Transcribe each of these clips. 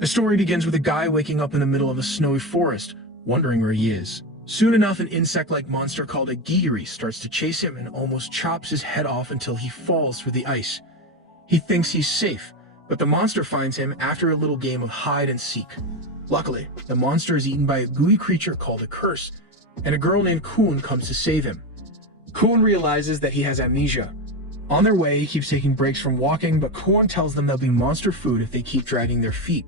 The story begins with a guy waking up in the middle of a snowy forest, wondering where he is. Soon enough, an insect-like monster called a gigiri starts to chase him and almost chops his head off until he falls through the ice. He thinks he's safe, but the monster finds him after a little game of hide and seek. Luckily, the monster is eaten by a gooey creature called a curse, and a girl named Kuon comes to save him. Kuon realizes that he has amnesia. On their way, he keeps taking breaks from walking, but Kuon tells them there'll be monster food if they keep dragging their feet.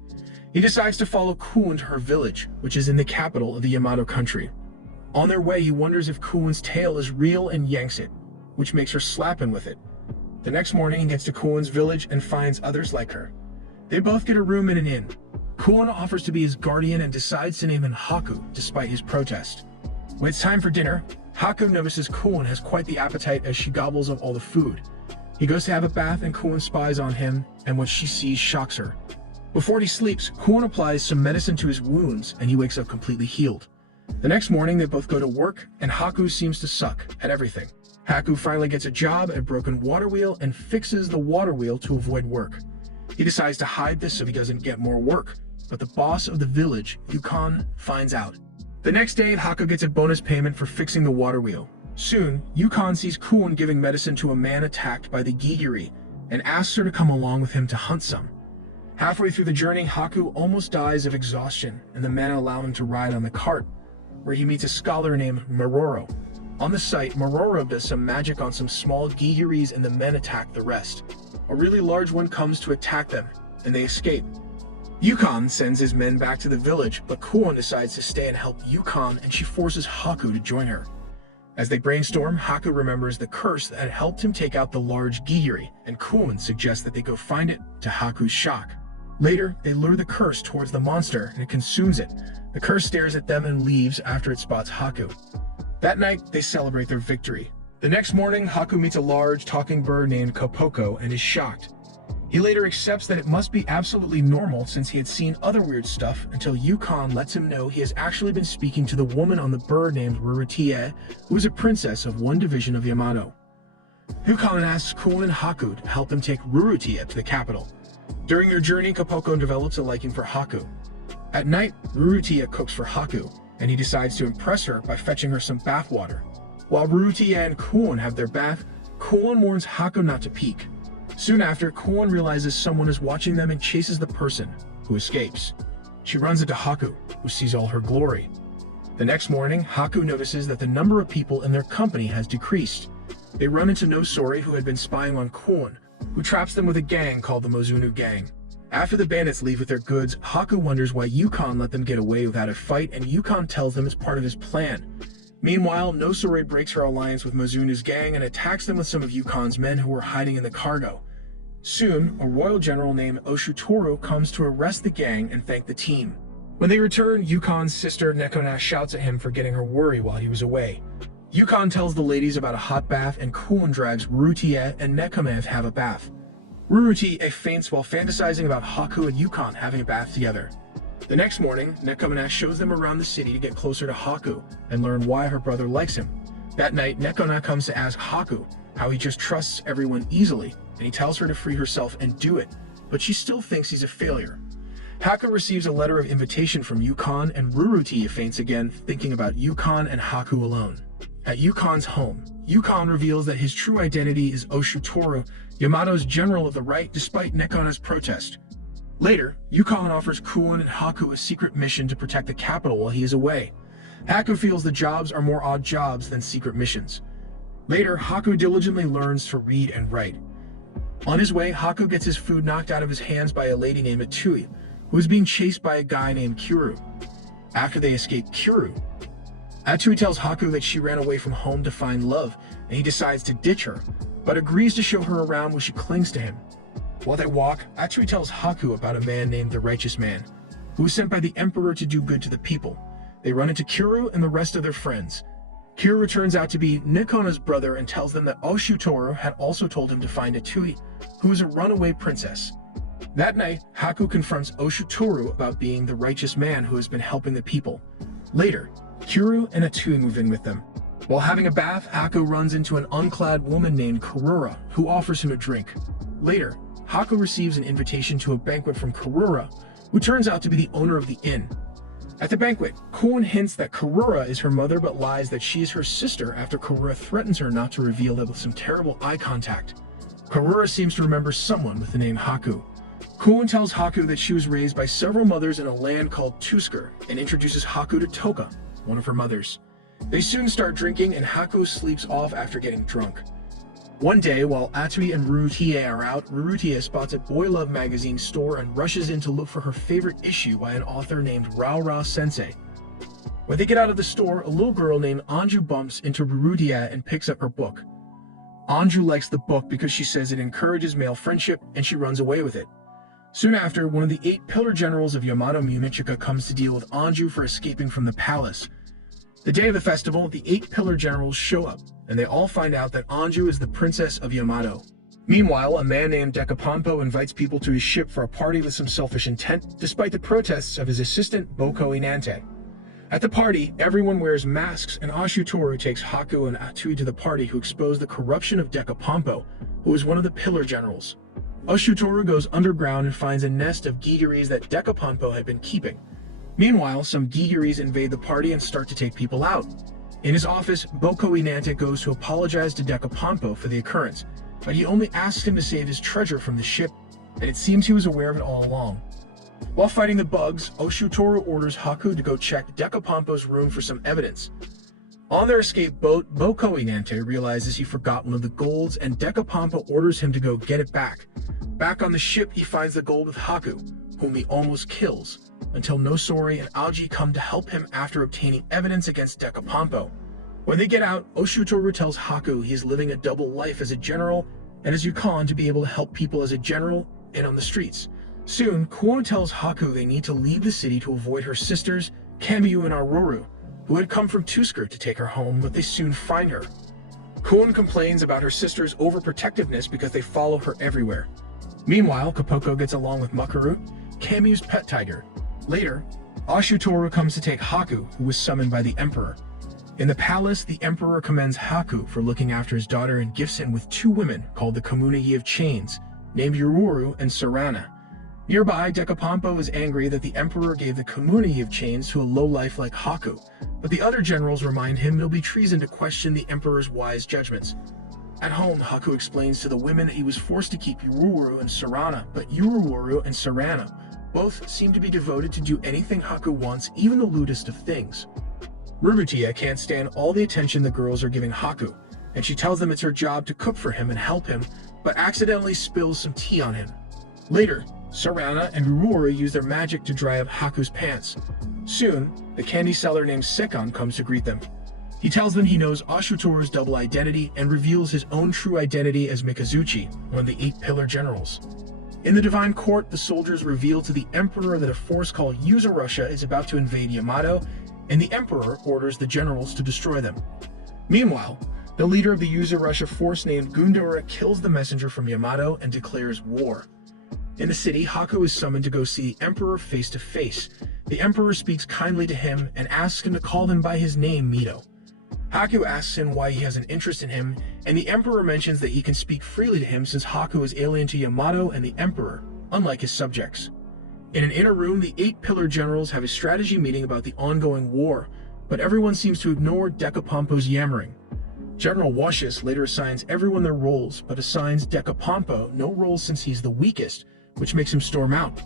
He decides to follow Kuon to her village, which is in the capital of the Yamato country. On their way, he wonders if Kuon's tail is real and yanks it, which makes her slap him with it. The next morning, he gets to Kuon's village and finds others like her. They both get a room in an inn. Kuon offers to be his guardian and decides to name him Haku, despite his protest. When it's time for dinner, Haku notices Kuon has quite the appetite as she gobbles up all the food. He goes to have a bath and Kuon spies on him, and what she sees shocks her. Before he sleeps, Kuon applies some medicine to his wounds and he wakes up completely healed. The next morning, they both go to work and Haku seems to suck at everything. Haku finally gets a job at a broken water wheel and fixes the water wheel to avoid work. He decides to hide this so he doesn't get more work, but the boss of the village, Yukon, finds out. The next day, Haku gets a bonus payment for fixing the water wheel. Soon, Yukon sees Kuon giving medicine to a man attacked by the gigiri and asks her to come along with him to hunt some. Halfway through the journey, Haku almost dies of exhaustion, and the men allow him to ride on the cart, where he meets a scholar named Mororo. On the site, Mororo does some magic on some small gigiris and the men attack the rest. A really large one comes to attack them, and they escape. Yukon sends his men back to the village, but Kuon decides to stay and help Yukon, and she forces Haku to join her. As they brainstorm, Haku remembers the curse that had helped him take out the large gigiri, and Kuon suggests that they go find it, to Haku's shock. Later, they lure the curse towards the monster and it consumes it. The curse stares at them and leaves after it spots Haku. That night, they celebrate their victory. The next morning, Haku meets a large talking bird named Kopoko and is shocked. He later accepts that it must be absolutely normal since he had seen other weird stuff until Yukon lets him know he has actually been speaking to the woman on the bird named Rurutie, who is a princess of one division of Yamato. Yukon asks Kuon and Haku to help him take Rurutie to the capital. During their journey, Kopoko develops a liking for Haku. At night, Rurutie cooks for Haku, and he decides to impress her by fetching her some bath water. While Rurutie and Kuon have their bath, Kuon warns Haku not to peek. Soon after, Kuon realizes someone is watching them and chases the person, who escapes. She runs into Haku, who sees all her glory. The next morning, Haku notices that the number of people in their company has decreased. They run into Nosori, who had been spying on Kuon, who traps them with a gang called the Mozunu Gang. After the bandits leave with their goods, Haku wonders why Yukon let them get away without a fight, and Yukon tells them it's part of his plan. Meanwhile, Nosori breaks her alliance with Mozunu's gang and attacks them with some of Yukon's men who were hiding in the cargo. Soon, a royal general named Oshutoru comes to arrest the gang and thank the team. When they return, Yukon's sister Nekona shouts at him for getting her worry while he was away. Yukon tells the ladies about a hot bath, and Kuon drags Rurutie and Nekoma to have a bath. Rurutie faints while fantasizing about Haku and Yukon having a bath together. The next morning, Nekoma shows them around the city to get closer to Haku and learn why her brother likes him. That night, Nekona comes to ask Haku how he just trusts everyone easily, and he tells her to free herself and do it, but she still thinks he's a failure. Haku receives a letter of invitation from Yukon, and Rurutie faints again, thinking about Yukon and Haku alone. At Yukon's home, Yukon reveals that his true identity is Oshutoru, Yamato's general of the right, despite Nekona's protest. Later, Yukon offers Kuon and Haku a secret mission to protect the capital while he is away. Haku feels the jobs are more odd jobs than secret missions. Later, Haku diligently learns to read and write. On his way, Haku gets his food knocked out of his hands by a lady named Atui, who is being chased by a guy named Kuru. After they escape Kuru, Atui tells Haku that she ran away from home to find love, and he decides to ditch her, but agrees to show her around where she clings to him. While they walk, Atui tells Haku about a man named the Righteous Man, who was sent by the Emperor to do good to the people. They run into Kuru and the rest of their friends. Kuru turns out to be Nekona's brother and tells them that Oshutoru had also told him to find Atui, who is a runaway princess. That night, Haku confronts Oshutoru about being the Righteous Man who has been helping the people. Later, Kuru and Atui move in with them. While having a bath, Haku runs into an unclad woman named Karura, who offers him a drink. Later, Haku receives an invitation to a banquet from Karura, who turns out to be the owner of the inn. At the banquet, Koon hints that Karura is her mother but lies that she is her sister after Karura threatens her not to reveal that with some terrible eye contact. Karura seems to remember someone with the name Haku. Koon tells Haku that she was raised by several mothers in a land called Tusker and introduces Haku to Toka, one of her mothers. They soon start drinking and Haku sleeps off after getting drunk. One day, while Atsui and Rurutie are out, Rurutie spots a Boy Love magazine store and rushes in to look for her favorite issue by an author named Rao Sensei. When they get out of the store, a little girl named Anju bumps into Rurutie and picks up her book. Anju likes the book because she says it encourages male friendship and she runs away with it. Soon after, one of the 8 pillar generals of Yamato Mumichika comes to deal with Anju for escaping from the palace. The day of the festival, the 8 pillar generals show up, and they all find out that Anju is the princess of Yamato. Meanwhile, a man named Dekapampo invites people to his ship for a party with some selfish intent, despite the protests of his assistant Boko Inante. At the party, everyone wears masks, and Ashutoru takes Haku and Atsui to the party who expose the corruption of Dekapampo, who is one of the pillar generals. Ashutoru goes underground and finds a nest of gigiris that Dekapampo had been keeping. Meanwhile, some gigiris invade the party and start to take people out. In his office, Boko Inante goes to apologize to Dekapampo for the occurrence, but he only asks him to save his treasure from the ship, and it seems he was aware of it all along. While fighting the bugs, Ashutoru orders Haku to go check Dekapampo's room for some evidence. On their escape boat, Boko Inante realizes he forgot one of the golds, and Dekapampo orders him to go get it back. Back on the ship, he finds the gold with Haku, whom he almost kills, until Nosori and Aji come to help him after obtaining evidence against Dekapampo. When they get out, Ashutoru tells Haku he is living a double life as a general and as Yukon to be able to help people as a general and on the streets. Soon, Kuo tells Haku they need to leave the city to avoid her sisters, Kamiyu and Aurora, who had come from Tusker to take her home, but they soon find her. Kuon complains about her sister's overprotectiveness because they follow her everywhere. Meanwhile, Kapoko gets along with Makaru, Kamiyu's pet tiger. Later, Ashutoru comes to take Haku, who was summoned by the Emperor. In the palace, the Emperor commends Haku for looking after his daughter and gifts him with 2 women called the Komunagi of Chains, named Yururu and Sarana. Nearby, Dekapampo is angry that the Emperor gave the Komunagi of Chains to a lowlife like Haku, but the other generals remind him it'll be treason to question the Emperor's wise judgments. At home, Haku explains to the women he was forced to keep Yururu and Sarana, but Yururu and Sarana both seem to be devoted to do anything Haku wants, even the lewdest of things. Rurutie can't stand all the attention the girls are giving Haku, and she tells them it's her job to cook for him and help him, but accidentally spills some tea on him. Later, Sarana and Rururi use their magic to dry up Haku's pants. Soon, the candy seller named Sekon comes to greet them. He tells them he knows Ashutoru's double identity and reveals his own true identity as Mikazuchi, one of the 8 pillar generals. In the Divine Court, the soldiers reveal to the Emperor that a force called Yuzurusha is about to invade Yamato, and the Emperor orders the generals to destroy them. Meanwhile, the leader of the Yuzurusha force named Gundura kills the messenger from Yamato and declares war. In the city, Haku is summoned to go see the Emperor face to face. The Emperor speaks kindly to him and asks him to call him by his name, Mito. Haku asks him why he has an interest in him, and the Emperor mentions that he can speak freely to him since Haku is alien to Yamato and the Emperor, unlike his subjects. In an inner room, the 8 pillar generals have a strategy meeting about the ongoing war, but everyone seems to ignore Dekapampo's yammering. General Washus later assigns everyone their roles, but assigns Dekapampo no roles since he's the weakest, which makes him storm out.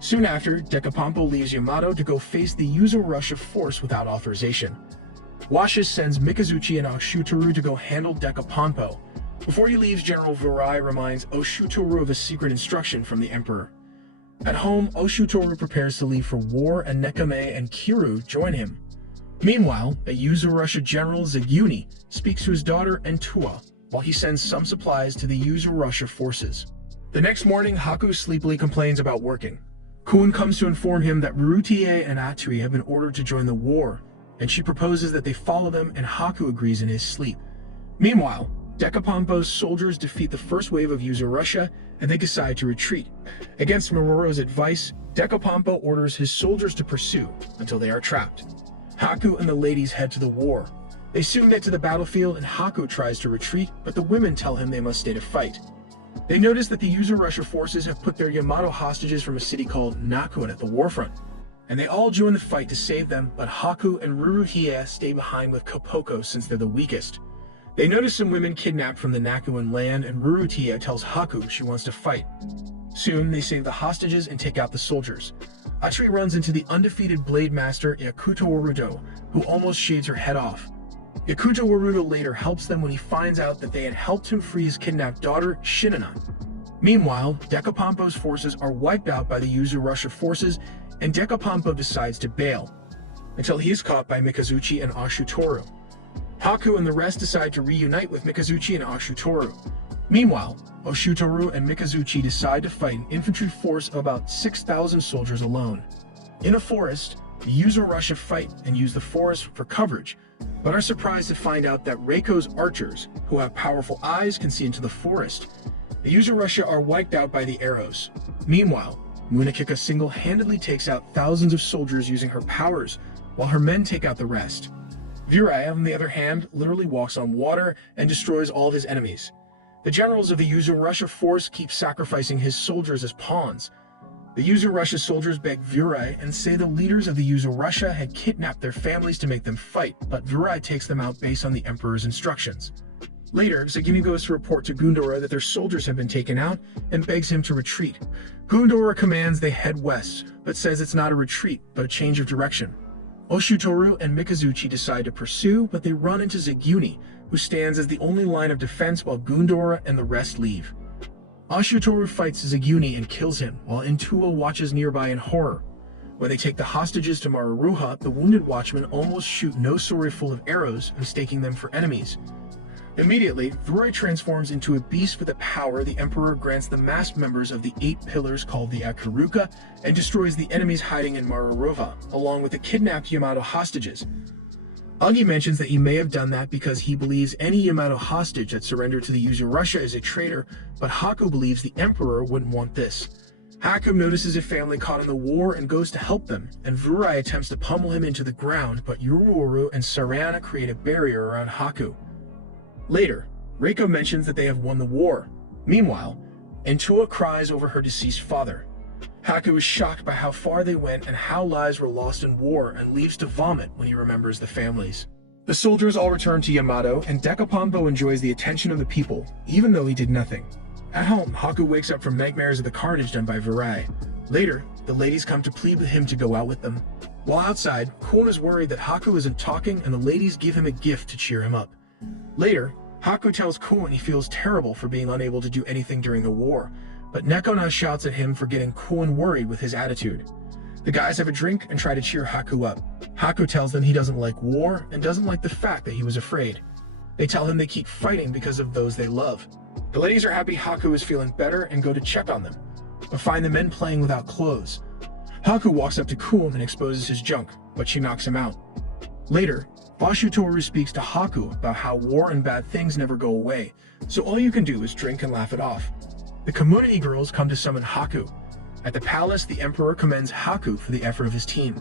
Soon after, Dekapampo leaves Yamato to go face the Yuzurusha force without authorization. Washus sends Mikazuchi and Ashutoru to go handle Dekapampo. Before he leaves, General Virai reminds Ashutoru of a secret instruction from the Emperor. At home, Ashutoru prepares to leave for war, and Nekame and Kiru join him. Meanwhile, a Yuzurusha general, Zaguni, speaks to his daughter Entua, while he sends some supplies to the Yuzurusha forces. The next morning, Haku sleepily complains about working. Kun comes to inform him that Rurutie and Atsui have been ordered to join the war, and she proposes that they follow them, and Haku agrees in his sleep. Meanwhile, Dekapampo's soldiers defeat the first wave of Yuzurusha, and they decide to retreat. Against Maruro's advice, Dekapampo orders his soldiers to pursue until they are trapped. Haku and the ladies head to the war. They soon get to the battlefield, and Haku tries to retreat, but the women tell him they must stay to fight. They notice that the Yuzurusha forces have put their Yamato hostages from a city called Nakuen at the warfront, and they all join the fight to save them, but Haku and Ruruhiya stay behind with Kopoko since they're the weakest. They notice some women kidnapped from the Nakuen land, and Ruruhiya tells Haku she wants to fight. Soon, they save the hostages and take out the soldiers. Atri runs into the undefeated Blade Master Yakuto Warudo, who almost shaves her head off. Yakuto Warudo later helps them when he finds out that they had helped him free his kidnapped daughter, Shinana. Meanwhile, Dekapampo's forces are wiped out by the Yuzurusha forces, and Dekapampo decides to bail, until he is caught by Mikazuchi and Ashutoru. Haku and the rest decide to reunite with Mikazuchi and Ashutoru. Meanwhile, Ashutoru and Mikazuchi decide to fight an infantry force of about 6,000 soldiers alone. In a forest, the Yuzurusha fight and use the forest for coverage, but are surprised to find out that Reiko's archers, who have powerful eyes, can see into the forest. The Yuzurusha are wiped out by the arrows. Meanwhile, Munekika single-handedly takes out thousands of soldiers using her powers, while her men take out the rest. Virai, on the other hand, literally walks on water and destroys all of his enemies. The generals of the Yuzurusha force keep sacrificing his soldiers as pawns. The Yuzurusha soldiers beg Virai and say the leaders of the Yuzurusha had kidnapped their families to make them fight, but Virai takes them out based on the Emperor's instructions. Later, Zagini goes to report to Gundora that their soldiers have been taken out and begs him to retreat. Gundora commands they head west, but says it's not a retreat, but a change of direction. Oshutoru and Mikazuchi decide to pursue, but they run into Zaguni, who stands as the only line of defense while Gundora and the rest leave. Ashutoru fights Zaguni and kills him, while Intuo watches nearby in horror. When they take the hostages to Maruruha, the wounded watchmen almost shoot Nosori full of arrows, mistaking them for enemies. Immediately, Virai transforms into a beast with a power the Emperor grants the masked members of the 8 pillars called the Akuruka, and destroys the enemies hiding in Maruruha, along with the kidnapped Yamato hostages. Agi mentions that he may have done that because he believes any Yamato hostage that surrendered to the Yuzurusha is a traitor, but Haku believes the Emperor wouldn't want this. Haku notices a family caught in the war and goes to help them, and Virai attempts to pummel him into the ground, but Yuruoru and Sarana create a barrier around Haku. Later, Reiko mentions that they have won the war. Meanwhile, Intua cries over her deceased father. Haku is shocked by how far they went and how lives were lost in war, and leaves to vomit when he remembers the families. The soldiers all return to Yamato, and Dekapampo enjoys the attention of the people, even though he did nothing. At home, Haku wakes up from nightmares of the carnage done by Virai. Later, the ladies come to plead with him to go out with them. While outside, Kon is worried that Haku isn't talking, and the ladies give him a gift to cheer him up. Later, Haku tells Kon he feels terrible for being unable to do anything during the war, but Nekona shouts at him for getting Kon worried with his attitude. The guys have a drink and try to cheer Haku up. Haku tells them he doesn't like war and doesn't like the fact that he was afraid. They tell him they keep fighting because of those they love. The ladies are happy Haku is feeling better and go to check on them, but find the men playing without clothes. Haku walks up to Kon and exposes his junk, but she knocks him out. Later, Ashutoru speaks to Haku about how war and bad things never go away, so all you can do is drink and laugh it off. The community girls come to summon Haku. At the palace, the Emperor commends Haku for the effort of his team.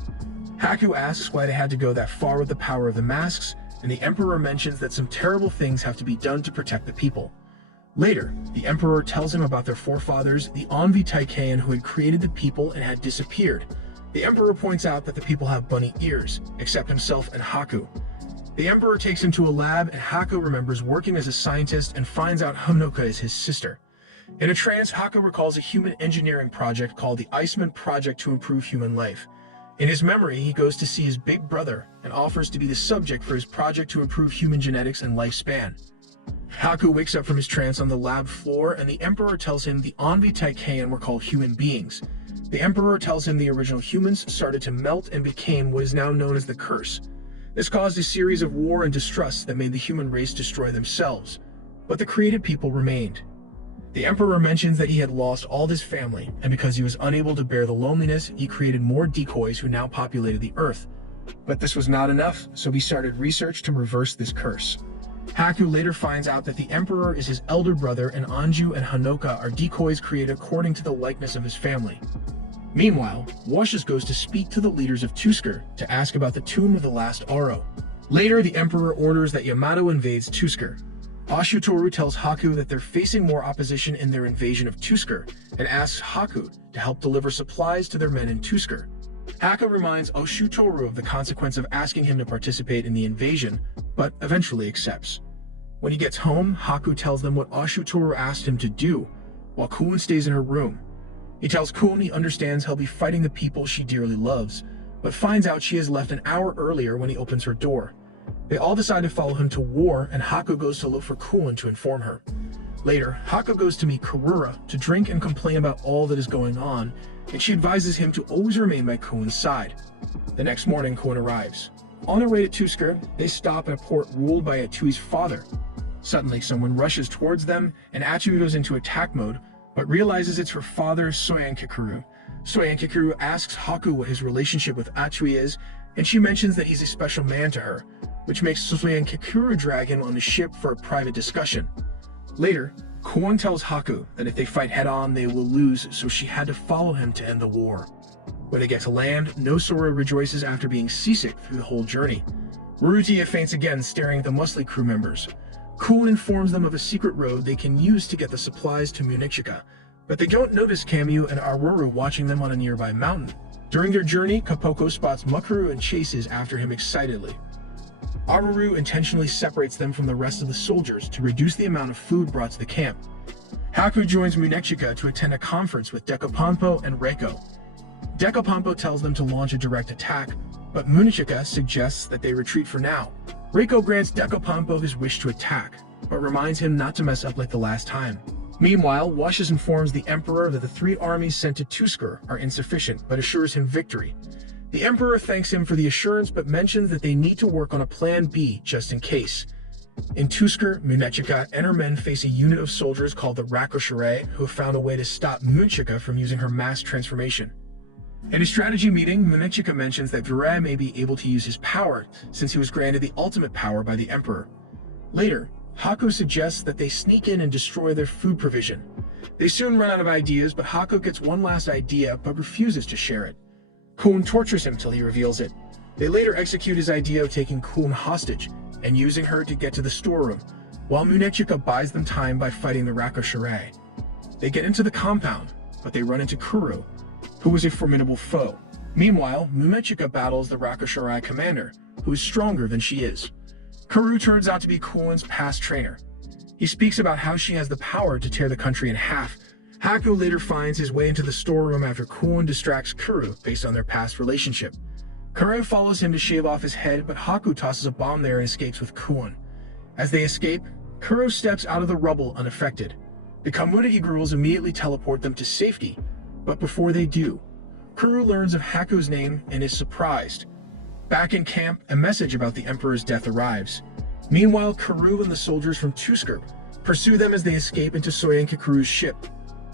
Haku asks why they had to go that far with the power of the masks, and the Emperor mentions that some terrible things have to be done to protect the people. Later, the Emperor tells him about their forefathers, the Onvi Taikayan, who had created the people and had disappeared. The Emperor points out that the people have bunny ears, except himself and Haku. The Emperor takes him to a lab, and Haku remembers working as a scientist and finds out Honoka is his sister. In a trance, Haku recalls a human engineering project called the Iceman Project to improve human life. In his memory, he goes to see his big brother and offers to be the subject for his project to improve human genetics and lifespan. Haku wakes up from his trance on the lab floor, and the Emperor tells him the Onvi Taikayan were called human beings. The Emperor tells him the original humans started to melt and became what is now known as the Curse. This caused a series of war and distrust that made the human race destroy themselves, but the created people remained. The Emperor mentions that he had lost all his family, and because he was unable to bear the loneliness, he created more decoys who now populated the Earth. But this was not enough, so he started research to reverse this curse. Haku later finds out that the Emperor is his elder brother, and Anju and Honoka are decoys created according to the likeness of his family. Meanwhile, Washes goes to speak to the leaders of Tusker to ask about the tomb of the last Aro. Later, the Emperor orders that Yamato invades Tusker. Ashutoru tells Haku that they're facing more opposition in their invasion of Tusker and asks Haku to help deliver supplies to their men in Tusker. Haku reminds Ashutoru of the consequence of asking him to participate in the invasion, but eventually accepts. When he gets home, Haku tells them what Ashutoru asked him to do, while Kuon stays in her room. He tells Kuon he understands he'll be fighting the people she dearly loves, but finds out she has left an hour earlier when he opens her door. They all decide to follow him to war, and Haku goes to look for Kuon to inform her. Later, Haku goes to meet Karura to drink and complain about all that is going on, and she advises him to always remain by Kuon's side. The next morning, Kuon arrives. On their way to Tusker, they stop at a port ruled by Atui's father. Suddenly, someone rushes towards them, and Atui goes into attack mode, but realizes it's her father, Soyankikuru. Soyankikuru asks Haku what his relationship with Atui is, and she mentions that he's a special man to her, which makes Soyankikuru drag him on the ship for a private discussion. Later, Kuon tells Haku that if they fight head-on, they will lose, so she had to follow him to end the war. When they get to land, Nosora rejoices after being seasick through the whole journey. Rutia faints again, staring at the Musli crew members. Kuon informs them of a secret road they can use to get the supplies to Munichika, but they don't notice Kamyu and Aruru watching them on a nearby mountain. During their journey, Kapoko spots Mukuru and chases after him excitedly. Aruru intentionally separates them from the rest of the soldiers to reduce the amount of food brought to the camp. Haku joins Munichika to attend a conference with Dekapampo and Reiko. Dekapampo tells them to launch a direct attack, but Munichika suggests that they retreat for now. Reiko grants Dekapampo his wish to attack, but reminds him not to mess up like the last time. Meanwhile, Washes informs the Emperor that the 3 armies sent to Tusker are insufficient, but assures him victory. The Emperor thanks him for the assurance, but mentions that they need to work on a plan B just in case. In Tusker, Munichika and her men face a unit of soldiers called the Rakoshire, who have found a way to stop Munichika from using her mass transformation. In a strategy meeting, Munichika mentions that Viray may be able to use his power, since he was granted the ultimate power by the Emperor. Later, Haku suggests that they sneak in and destroy their food provision. They soon run out of ideas, but Haku gets one last idea, but refuses to share it. Kuon tortures him till he reveals it. They later execute his idea of taking Kuon hostage, and using her to get to the storeroom, while Munichika buys them time by fighting the Rakoshire. They get into the compound, but they run into Kuru, who was a formidable foe. Meanwhile, Munichika battles the Rakoshire commander, who is stronger than she is. Kuru turns out to be Kuon's past trainer. He speaks about how she has the power to tear the country in half. Haku later finds his way into the storeroom after Kuon distracts Kuru based on their past relationship. Kuru follows him to shave off his head, but Haku tosses a bomb there and escapes with Kuon. As they escape, Kuru steps out of the rubble unaffected. The Kamunagi girls immediately teleport them to safety, but before they do, Kuru learns of Haku's name and is surprised. Back in camp, a message about the Emperor's death arrives. Meanwhile, Kuru and the soldiers from Tusker pursue them as they escape into Soyankikuru's ship.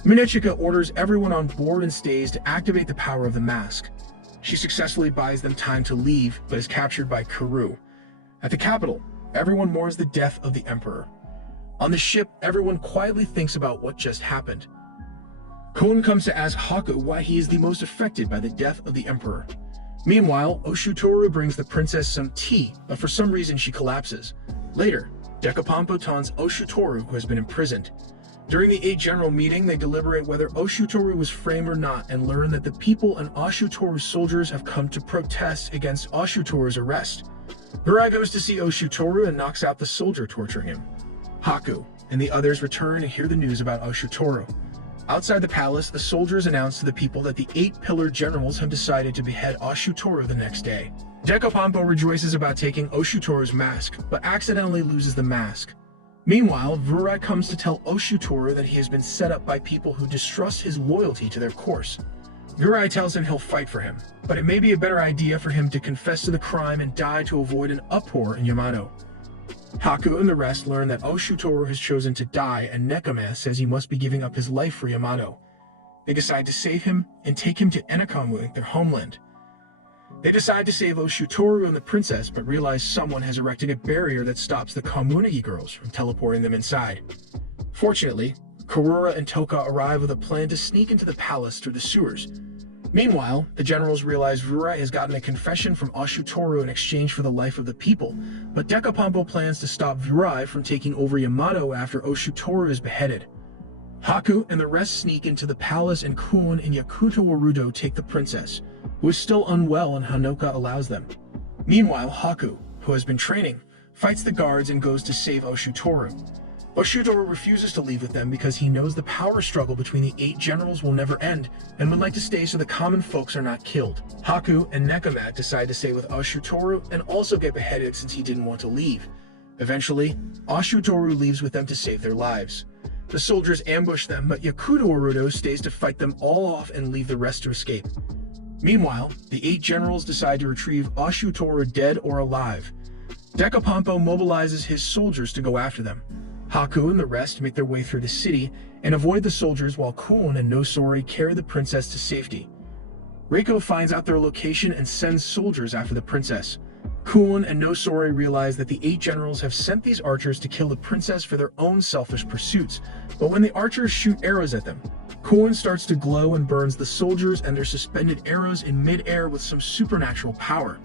Munichika orders everyone on board and stays to activate the power of the mask. She successfully buys them time to leave, but is captured by Kuru. At the capital, everyone mourns the death of the Emperor. On the ship, everyone quietly thinks about what just happened. Kuon comes to ask Haku why he is the most affected by the death of the Emperor. Meanwhile, Ashutoru brings the princess some tea, but for some reason she collapses. Later, Dekapampo taunts Ashutoru, who has been imprisoned. During the 8 general meeting, they deliberate whether Ashutoru was framed or not and learn that the people and Ashutoru's soldiers have come to protest against Ashutoru's arrest. Virai goes to see Ashutoru and knocks out the soldier torturing him. Haku and the others return and hear the news about Ashutoru. Outside the palace, the soldiers announce to the people that the 8 pillar generals have decided to behead Ashutoru the next day. Dekapampo rejoices about taking Ashutoru's mask, but accidentally loses the mask. Meanwhile, Virai comes to tell Ashutoru that he has been set up by people who distrust his loyalty to their course. Virai tells him he'll fight for him, but it may be a better idea for him to confess to the crime and die to avoid an uproar in Yamato. Haku and the rest learn that Ashutoru has chosen to die, and Nekame says he must be giving up his life for Yamato. They decide to save him and take him to Enakamui, their homeland. They decide to save Ashutoru and the princess, but realize someone has erected a barrier that stops the Kamunagi girls from teleporting them inside. Fortunately, Karura and Toka arrive with a plan to sneak into the palace through the sewers. Meanwhile, the generals realize Vurai has gotten a confession from Ashutoru in exchange for the life of the people, but Dekapampo plans to stop Vurai from taking over Yamato after Ashutoru is beheaded. Haku and the rest sneak into the palace and Kun and Yakuto Warudo take the princess, who is still unwell and Hanoka allows them. Meanwhile, Haku, who has been training, fights the guards and goes to save Ashutoru. Ashutoru refuses to leave with them because he knows the power struggle between the 8 generals will never end and would like to stay so the common folks are not killed. Haku and Nekamat decide to stay with Ashutoru and also get beheaded since he didn't want to leave. Eventually, Ashutoru leaves with them to save their lives. The soldiers ambush them, but Yakuto Arudo stays to fight them all off and leave the rest to escape. Meanwhile, the 8 generals decide to retrieve Ashutoru dead or alive. Dekapampo mobilizes his soldiers to go after them. Haku and the rest make their way through the city and avoid the soldiers while Kun and Nosori carry the princess to safety. Reiko finds out their location and sends soldiers after the princess. Kun and Nosori realize that the 8 generals have sent these archers to kill the princess for their own selfish pursuits, but when the archers shoot arrows at them, Kun starts to glow and burns the soldiers and their suspended arrows in mid-air with some supernatural power.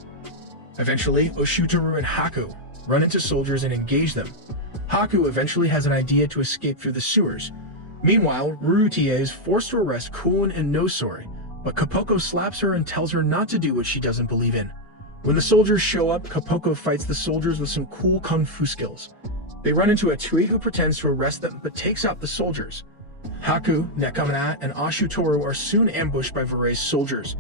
Eventually, Ashutoru and Haku run into soldiers and engage them. Haku eventually has an idea to escape through the sewers. Meanwhile, Rurutie is forced to arrest Kun and Nosori, but Kapoko slaps her and tells her not to do what she doesn't believe in. When the soldiers show up, Kapoko fights the soldiers with some cool kung fu skills. They run into Atui who pretends to arrest them but takes out the soldiers. Haku, Nekamana, and Ashutoru are soon ambushed by Vurai's soldiers.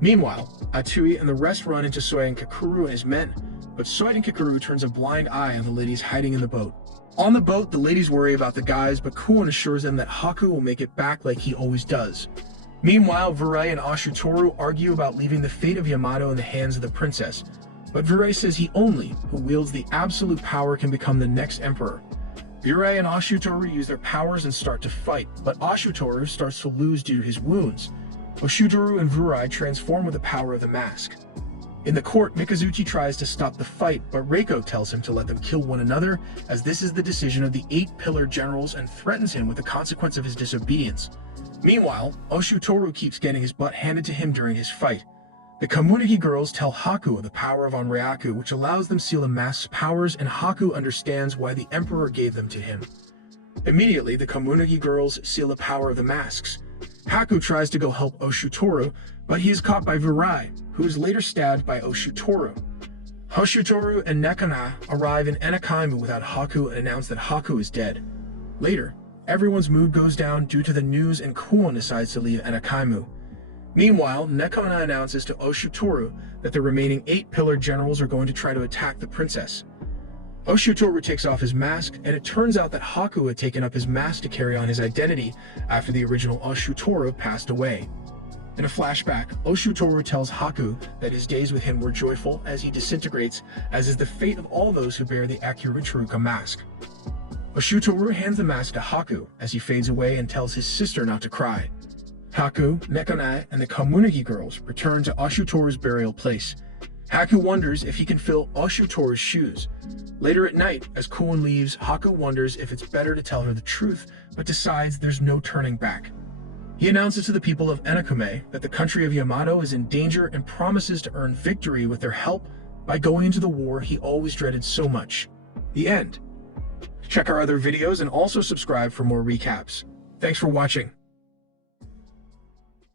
Meanwhile, Atui and the rest run into Soya and Kakuru and his men, but Soya and Kakuru turns a blind eye on the ladies hiding in the boat. On the boat, the ladies worry about the guys, but Kun assures them that Haku will make it back like he always does. Meanwhile, Vurai and Ashutoru argue about leaving the fate of Yamato in the hands of the princess, but Vurai says he only, who wields the absolute power, can become the next emperor. Vurai and Ashutoru use their powers and start to fight, but Ashutoru starts to lose due to his wounds. Ashutoru and Vurai transform with the power of the mask. In the court, Mikazuchi tries to stop the fight, but Reiko tells him to let them kill one another, as this is the decision of the 8 pillar generals and threatens him with the consequence of his disobedience. Meanwhile, Ashutoru keeps getting his butt handed to him during his fight. The Kamunagi girls tell Haku of the power of Onryaku, which allows them seal the mask's powers, and Haku understands why the emperor gave them to him. Immediately, the Kamunagi girls seal the power of the masks. Haku tries to go help Ashutoru, but he is caught by Vurai, who is later stabbed by Ashutoru. Ashutoru and Nekana arrive in Enakaimu without Haku and announce that Haku is dead. Later, everyone's mood goes down due to the news and Kun decides to leave Enakaimu. Meanwhile, Nekana announces to Ashutoru that the remaining 8 pillar generals are going to try to attack the princess. Ashutoru takes off his mask, and it turns out that Haku had taken up his mask to carry on his identity after the original Ashutoru passed away. In a flashback, Ashutoru tells Haku that his days with him were joyful as he disintegrates, as is the fate of all those who bear the Akurichuruka mask. Ashutoru hands the mask to Haku as he fades away and tells his sister not to cry. Haku, Nekane, and the Kamunagi girls return to Ashutoru's burial place. Haku wonders if he can fill Ashutoru's shoes. Later at night, as Kun leaves, Haku wonders if it's better to tell her the truth, but decides there's no turning back. He announces to the people of Enakume that the country of Yamato is in danger and promises to earn victory with their help by going into the war he always dreaded so much. The end. Check our other videos and also subscribe for more recaps. Thanks for watching.